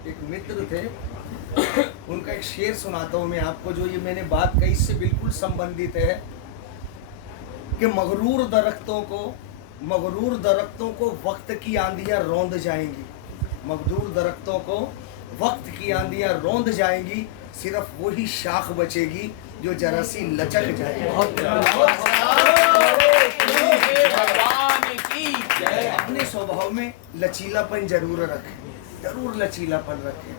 एक मित्र थे, उनका एक शेर सुनाता हूँ मैं आपको, जो ये मैंने बात कही इससे बिल्कुल संबंधित है कि मगरूर दरख्तों को वक्त की आंधियां रौंद जाएंगी। मगरूर दरख्तों को वक्त की आंधियां रौंद जाएंगी, सिर्फ वही शाख बचेगी जो जरा सी लचक जाएगी। अपने स्वभाव में लचीलापन जरूर रखें, जरूर लचीलापन रखें।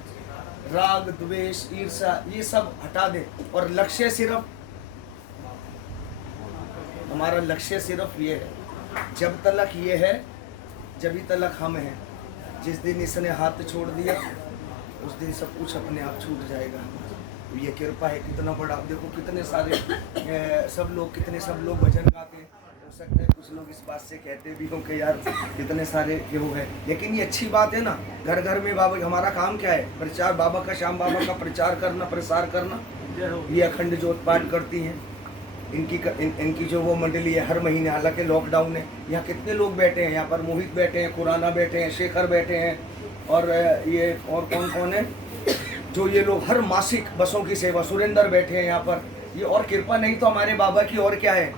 राग, द्वेष, ईर्ष्या ये सब हटा दें और लक्ष्य सिर्फ, हमारा लक्ष्य सिर्फ ये है, जब तलक ये है जब तलक हम हैं। जिस दिन इसने हाथ छोड़ दिया उस दिन सब कुछ अपने आप छूट जाएगा। ये कृपा है कितना बड़ा। आप देखो कितने सारे सब लोग भजन गाते हैं। हो सकता है कुछ लोग इस बात से कहते भी हो कि यार कितने सारे ये वो है, लेकिन ये अच्छी बात है ना। घर घर में बाबा, हमारा काम क्या है? प्रचार, बाबा का, श्याम बाबा का प्रचार करना, प्रसार करना। ये अखंड ज्योत पाठ करती हैं। इनकी जो वो मंडली है, हर महीने, हालांकि लॉकडाउन है, यहाँ कितने लोग बैठे हैं। यहाँ पर मोहित बैठे हैं, खुराना बैठे हैं, शेखर बैठे हैं, और ये और कौन कौन है जो ये लोग हर मासिक बसों की सेवा, सुरेंद्र बैठे हैं यहाँ पर। ये और कृपा नहीं तो हमारे बाबा की और क्या है।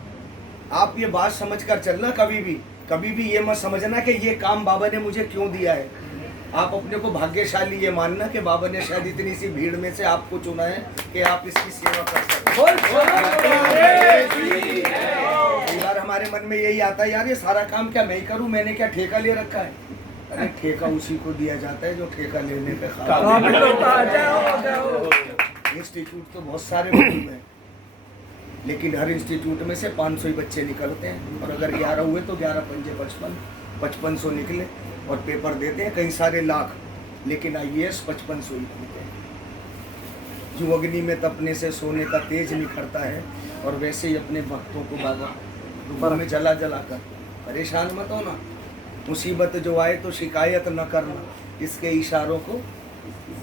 आप ये बात समझ कर चलना, कभी भी ये मत समझना कि ये काम बाबा ने मुझे क्यों दिया है। आप अपने को भाग्यशाली ये मानना कि बाबा ने शायद इतनी सी भीड़ में से आपको चुना है कि आप इसकी सेवा कर सकें। कई बार हमारे मन में यही आता है, यार ये सारा काम क्या मैं ही करूं, मैंने क्या ठेका ले रखा है? अरे ठेका उसी को दिया जाता है जो ठेका लेने पे काबिल होता है। इंस्टीट्यूट तो बहुत सारे मौजूद हैं, लेकिन हर इंस्टीट्यूट में से 500 ही बच्चे निकलते हैं, और अगर 11 हुए तो 11 पंजे 5500 निकले और पेपर देते हैं कई सारे लाख, लेकिन IAS 5500 ही बनते हैं। जो अग्नि में तपने से सोने का तेज निखरता है, और वैसे ही अपने भक्तों को बाबा में जला कर परेशान मत होना। मुसीबत जो आए तो शिकायत न करना, इसके इशारों को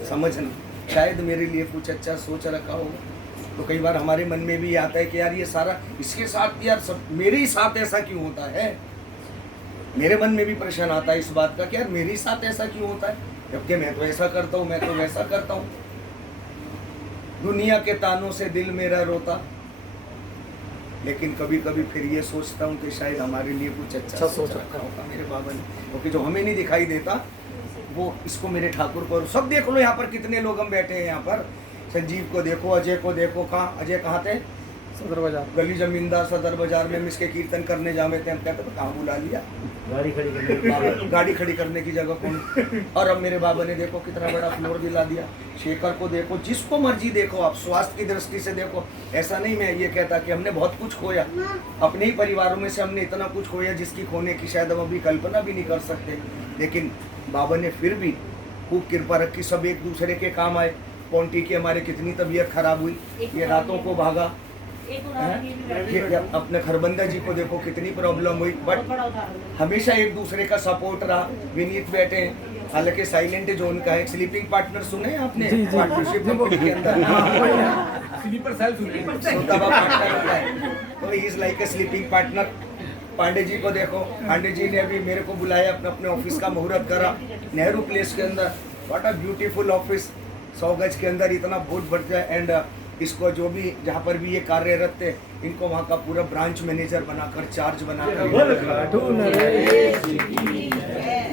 समझना। शायद मेरे लिए कुछ अच्छा सोच रखा होगा। तो कई बार हमारे मन में भी आता है कि यार ये सारा इसके साथ, यार सब मेरे ही साथ ऐसा क्यों होता है। मेरे मन में भी प्रश्न आता है इस बात का कि यार मेरे साथ ऐसा क्यों होता है, जबकि मैं तो ऐसा करता हूँ, मैं तो वैसा करता हूँ। दुनिया के तानों से दिल मेरा रोता, लेकिन कभी कभी फिर ये सोचता हूँ कि शायद हमारे लिए कुछ अच्छा सोच रखा होगा मेरे बाबा ने, क्योंकि जो हमें नहीं दिखाई देता वो इसको मेरे ठाकुर को। सब देख लो यहाँ पर कितने लोग हम बैठे हैं। यहाँ पर संजीव को देखो, अजय को देखो। कहाँ अजय, कहाँ थे? सदर बाजार, गली जमींदार सदर बाजार में हम इसके कीर्तन करने जावे थे। हम कहते तो कहाँ बुला लिया, गाड़ी खड़ी करने की जगह कौन। और अब मेरे बाबा ने देखो कितना बड़ा फ्लोर दिला दिया। शेखर को देखो, जिसको मर्जी देखो आप, स्वास्थ्य की दृष्टि से देखो। ऐसा नहीं मैं ये कहता कि हमने बहुत कुछ खोया, अपने ही परिवारों में से हमने इतना कुछ खोया जिसकी खोने की शायद हम अभी कल्पना भी नहीं कर सकते, लेकिन बाबा ने फिर भी खूब कृपा रखी। सब एक दूसरे के काम आए। पौंटी की हमारे कितनी तबीयत खराब हुई, ये रातों को भागा। अपने खरबंदा जी को देखो कितनी प्रॉब्लम हुई, बट हमेशा एक दूसरे का सपोर्ट रहा। विनीत बैठे हैं, हालांकि साइलेंट जोन का है। स्लीपिंग पार्टनर सुने आपने? पार्टनरशिप के अंदर स्लीपर सेल तो ही is like a sleeping partner. Pandey ji को देखो, पांडे जी ने अभी मेरे को बुलाया, अपने ऑफिस का मुहूर्त करा नेहरू प्लेस के अंदर। व्हाट अ ब्यूटीफुल ऑफिस, 100 गज के अंदर इतना बहुत बढ़ जाए। एंड इसको जो भी जहाँ पर भी ये कार्यरत थे, इनको वहाँ का पूरा ब्रांच मैनेजर बनाकर, चार्ज बनाकर।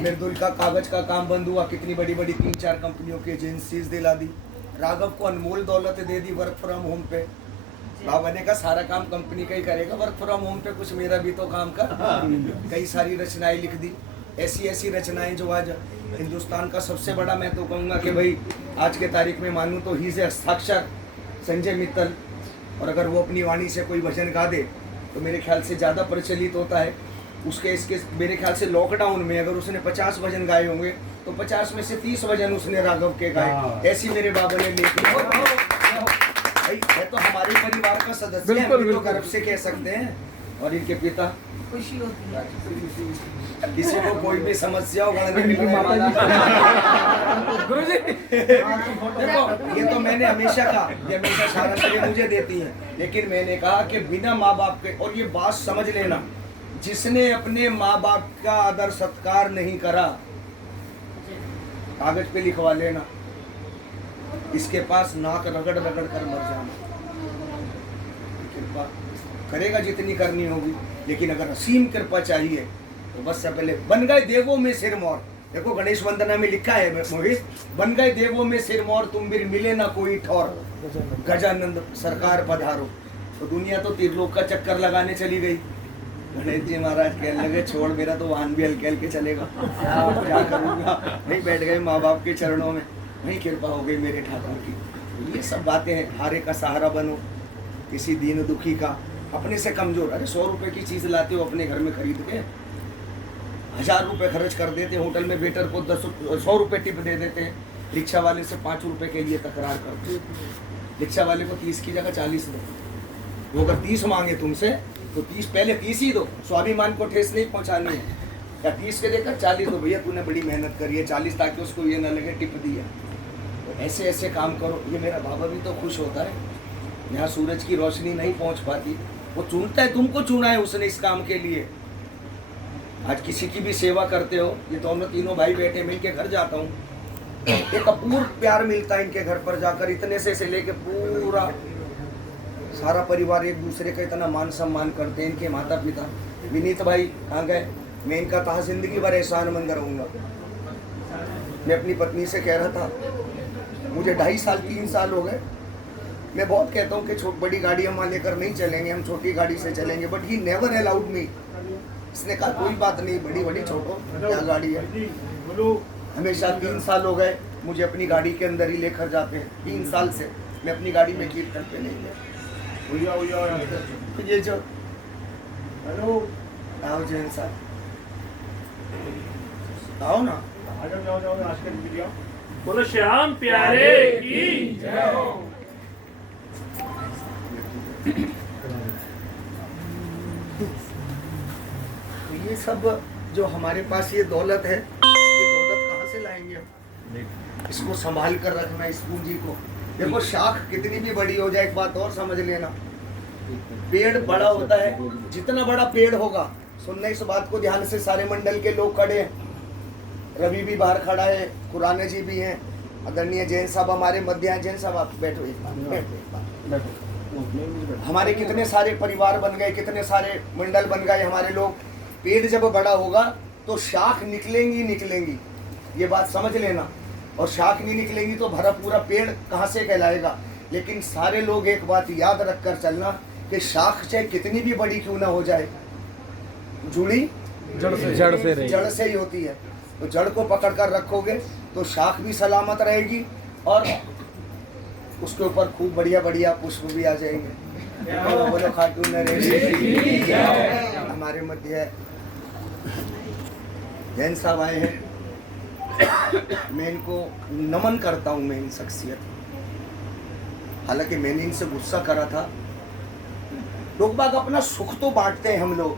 मृदुल का कागज का काम बंद हुआ, कितनी बड़ी बड़ी 3-4 कंपनियों की एजेंसीज दिला दी। राघव को अनमोल दौलत दे दी वर्क फ्रॉम होम पे। बाबा ने कहा सारा काम कंपनी का ही करेगा, वर्क फ्रॉम होम पे कुछ मेरा भी तो काम कर। कई सारी रचनाएं लिख दी, ऐसी रचनाएं जो आज हिंदुस्तान का सबसे बड़ा, मैं तो कहूँगा कि भाई आज के तारीख में मानूँ तो ही से हस्ताक्षर संजय मित्तल। और अगर वो अपनी वाणी से कोई भजन गा दे तो मेरे ख्याल से ज़्यादा प्रचलित होता है। उसके इसके मेरे ख्याल से लॉकडाउन में अगर उसने 50 भजन गाए होंगे तो 50 में से 30 भजन उसने राघव के गाए। ऐसी मेरे बाबा ने लिखी। भाई है तो हमारे परिवार का सदस्य है, तो गर्व से कह सकते हैं। और इनके पिता, खुशी होती है किसी को कोई भी समस्या हो गुरुजी देखो, ये तो मैंने हमेशा कहा, ये हमेशा सारा मुझे देती है, लेकिन मैंने कहा कि बिना माँ बाप के, और ये बात समझ लेना, जिसने अपने माँ बाप का आदर सत्कार नहीं करा कागज पे लिखवा लेना, इसके पास नाक रगड़ रगड़ कर मर जाना। कृपा करेगा जितनी करनी होगी, लेकिन अगर असीम कृपा चाहिए तो बस से पहले बन गए देवों में सिरमौर। देखो गणेश वंदना में लिखा है मोहित, बन गए देवों में सिरमौर, तुम भी मिले ना कोई ठौर, गजानंद सरकार पधारो। तो दुनिया तो तीरलोक का चक्कर लगाने चली गई। गणेश जी महाराज कहने लगे छोड़, मेरा तो वाहन भी हल्के हल्के चलेगा, क्या करूँगा। नहीं, बैठ गए माँ बाप के चरणों में, वहीं कृपा हो गई मेरे ठाकुर की। तो ये सब बातें हैं। हारे का सहारा बनो, किसी दीन दुखी का, अपने से कमजोर। अरे 100 रुपए की चीज़ लाते हो अपने घर में खरीद के, 1000 रुपये खर्च कर देते, होटल में वेटर को 100 रुपये टिप दे देते हैं, रिक्शा वाले से 5 रुपये के लिए तकरार करते, रिक्शा वाले को 30 की जगह 40 दो। वो अगर 30 मांगे तुमसे तो 30 पहले 30 ही दो, स्वाभिमान को ठेस नहीं पहुंचानी है। या 30 के देकर 40 दो, भैया तूने बड़ी मेहनत करी है 40, ताकि उसको ये ना लगे टिप दिया। तो ऐसे ऐसे काम करो। ये मेरा बाबा भी तो खुश होता है। यहाँ सूरज की रोशनी नहीं पहुंच पाती, वो चुनता है, तुमको चुना है उसने इस काम के लिए। आज किसी की भी सेवा करते हो, ये दोनों तीनों भाई बैठे, मैं इनके घर जाता हूँ, एक अपूर्व प्यार मिलता है इनके घर पर जाकर। इतने से लेके पूरा सारा परिवार एक दूसरे का इतना मान सम्मान करते हैं। इनके माता पिता, विनीत भाई कहाँ गए, मैं इनका कहा जिंदगी भर एहसानमंद रहूँगा। मैं अपनी पत्नी से कह रहा था, मुझे 2.5 साल 3 साल हो गए, मैं बहुत कहता हूँ कि बड़ी गाड़ी हम लेकर नहीं चलेंगे, हम छोटी गाड़ी से चलेंगे, but he never allowed me. इसने कहा कोई बात नहीं, बड़ी बड़ी छोटो क्या गाड़ी है। हमेशा 3 साल हो गए मुझे अपनी गाड़ी के अंदर ही लेकर जाते हैं। 3 साल से मैं अपनी गाड़ी में कीर्तन पे नहीं गया। ये जो हेलो आओ जैन साहब, आओ ना, बोलो श्याम प्यारे की जय हो। ये सब जो हमारे पास ये दौलत है, ये दौलत कहाँ से लाएंगे हम? इसको संभाल कर रखना, इस पूंजी को। देखो शाख कितनी भी बड़ी हो जाए, एक बात और समझ लेना, पेड़ बड़ा होता है, जितना बड़ा पेड़ होगा, सुनना इस बात को ध्यान से, सारे मंडल के लोग खड़े हैं, रवि भी बाहर खड़ा है, खुराना जी भी हैं, आदरणीय जैन साहब हमारे मध्य हैं। जैन साहब आप बैठो, एक बार हमारे कितने सारे परिवार बन गए, कितने सारे मंडल बन गए हमारे लोग। पेड़ जब बड़ा होगा तो शाख निकलेंगी निकलेंगी, ये बात समझ लेना। और शाख नहीं निकलेंगी तो भरा पूरा पेड़ कहाँ से कहलाएगा। लेकिन सारे लोग एक बात याद रख कर चलना कि शाख चाहे कितनी भी बड़ी क्यों ना हो जाए, जुड़ी जड़ से ही होती है। तो जड़ को पकड़ कर रखोगे तो शाख भी सलामत रहेगी और उसके ऊपर खूब बढ़िया बढ़िया पुष्प भी आ जाएंगे। बोलो खाटू नरेश। हमारे मध्य जैन साहब आए हैं, मैं इनको नमन करता हूँ, मैं इन शख्सियत। हालांकि मैंने इनसे गुस्सा करा था। लोग बाग अपना सुख तो बांटते हैं, हम लोग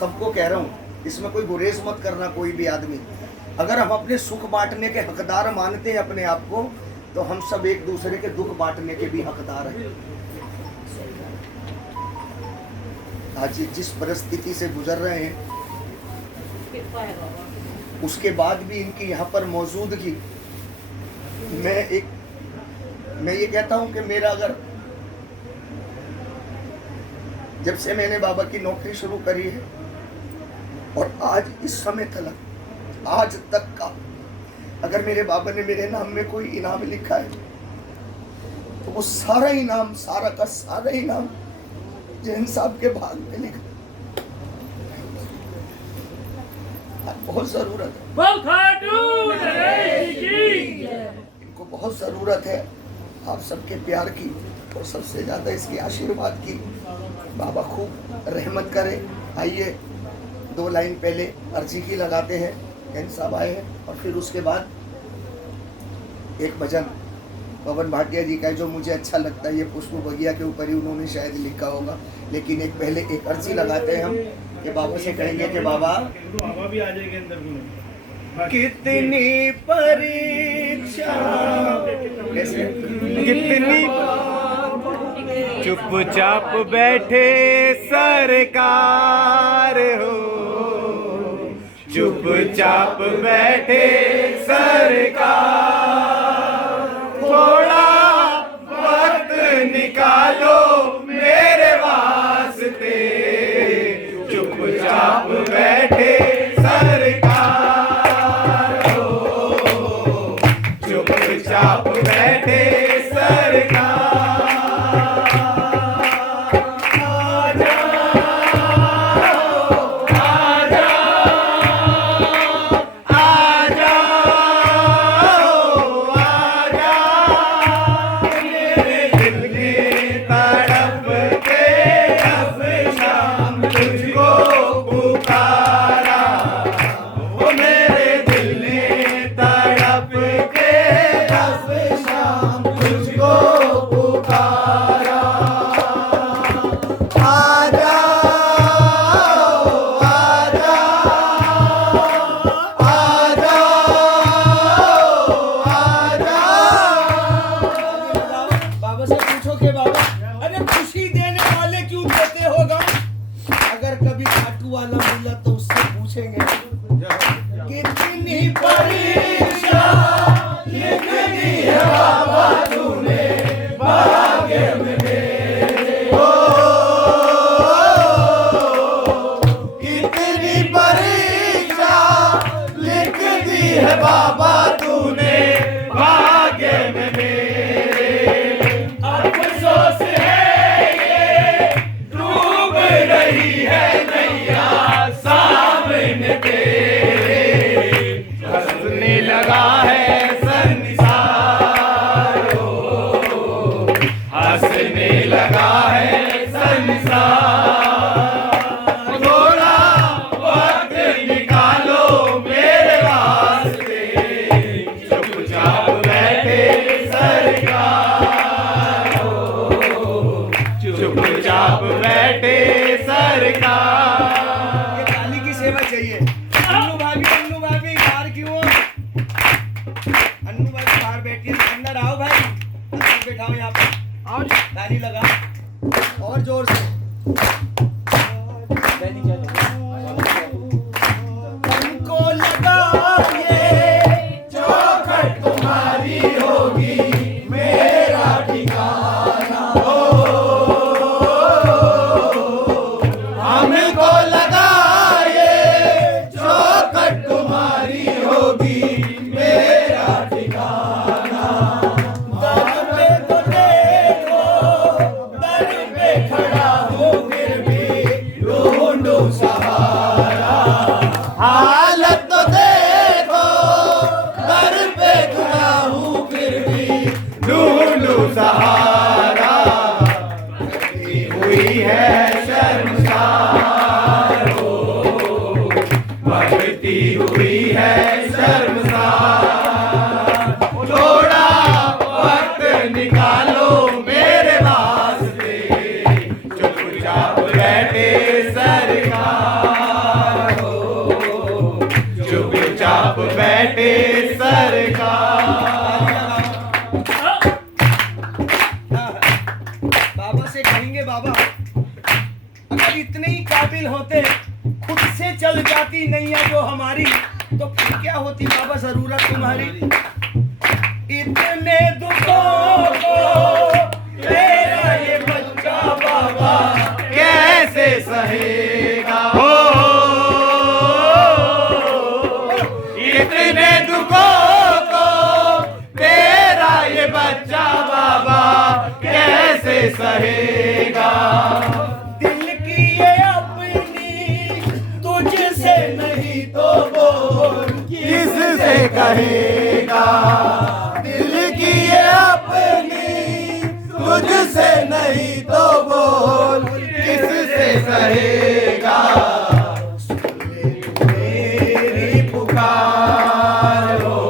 सबको कह रहा हूँ, इसमें कोई गुरेज मत करना कोई भी आदमी। अगर हम अपने सुख बांटने के हकदार मानते हैं अपने आप को, तो हम सब एक दूसरे के दुख बांटने के भी हकदार हैं। आज जिस परिस्थिति से गुजर रहे हैं, उसके बाद भी इनकी यहाँ पर मौजूदगी, मैं ये कहता हूँ कि मेरा अगर जब से मैंने बाबा की नौकरी शुरू करी है और आज इस समय तक, आज तक का, अगर मेरे बाबा ने मेरे नाम में कोई इनाम लिखा है तो वो सारा इनाम, सारा का सारा इनाम जैन साहब के भाग में लिखा। बहुत जरूरत है, इनको बहुत जरूरत है आप सबके प्यार की और सबसे ज्यादा इसके आशीर्वाद की। बाबा खूब रहमत करे। आइए 2 लाइन पहले अर्जी की लगाते हैं, जैन साहब आए हैं, और फिर उसके बाद एक भजन पवन भाटिया जी का जो मुझे अच्छा लगता है, ये पुष्प बगिया के ऊपर ही उन्होंने शायद लिखा होगा। लेकिन एक पहले एक अर्जी लगाते हैं हम कि बाबा से कहेंगे कि बाबा भी आ जाएंगे अंदर। कितनी परीक्षा, कैसे कितनी चुपचाप बैठे सरकार हो, चुप चुपचाप बैठे सरकार, थोड़ा वक्त निकालो मेरे वास्ते, चुपचाप बैठे सरकार, चुपचाप बैठे सरकार। बाबा तूने भाग्य में मेरे, अफसोस है ये डूब रही है नैया सामने तेरे, हंसने लगा है संसार, हंसने लगा है संसार, थोड़ा वक्त निकालो मेरे वास्ते, चुपचाप बैठे सरकार, चुपचाप बैठे सरकार। ये थाली की सेवा चाहिए। अन्नू भाभी बाहर क्यों हो? अन्नू भाभी बाहर बैठिए, अंदर आओ भाई, अंदर बैठाओ यहाँ पर, और ताली लगा और जोर से। हमको लगा ये चौखट तुम्हारी होगी मेरा ठिकाना, हमको लगा ये चौखट तुम्हारी होगी मेरा ठिकाना, दर पे तो देखो, दर पे खड़ा हूँ फिर भी ढूंढू सहारा, हालत तो देखो, दर पे खड़ा हूँ फिर भी ढूंढू सहारा, भटकी हुई है शर्मसार, भटकी हुई है शर्मसार, थोड़ा वक्त निकालो मेरे वास्ते, चुपचाप बैठे सरकार, चुपचाप बैठे सरकार। बाबा से कहेंगे, बाबा अगर इतने ही काबिल होते, खुद से चल जाती नैया जो हमारी, तो फिर क्या होती बाबा जरूरत तुम्हारी। इतने दुखों को तेरा ये बच्चा बाबा कैसे सहेगा, हो इतने दुखों को तेरा ये बच्चा बाबा कैसे सहेगा, दिल की ये अपनी तुझसे नहीं तो बोल किससे कहेगा, दिल की ये अपनी तुझसे नहीं तो बोल किससे कहेगा, मेरी पुकार हो,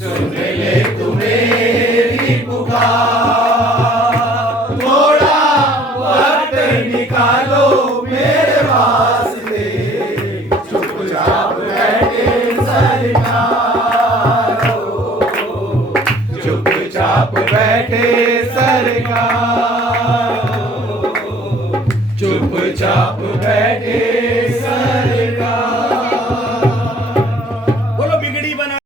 सुन ले तू मेरी पुकार, थोड़ा वक्त निकालो मेरे वास्ते, चुपचाप बैठे सरकार, चुपचाप बैठे सरकार।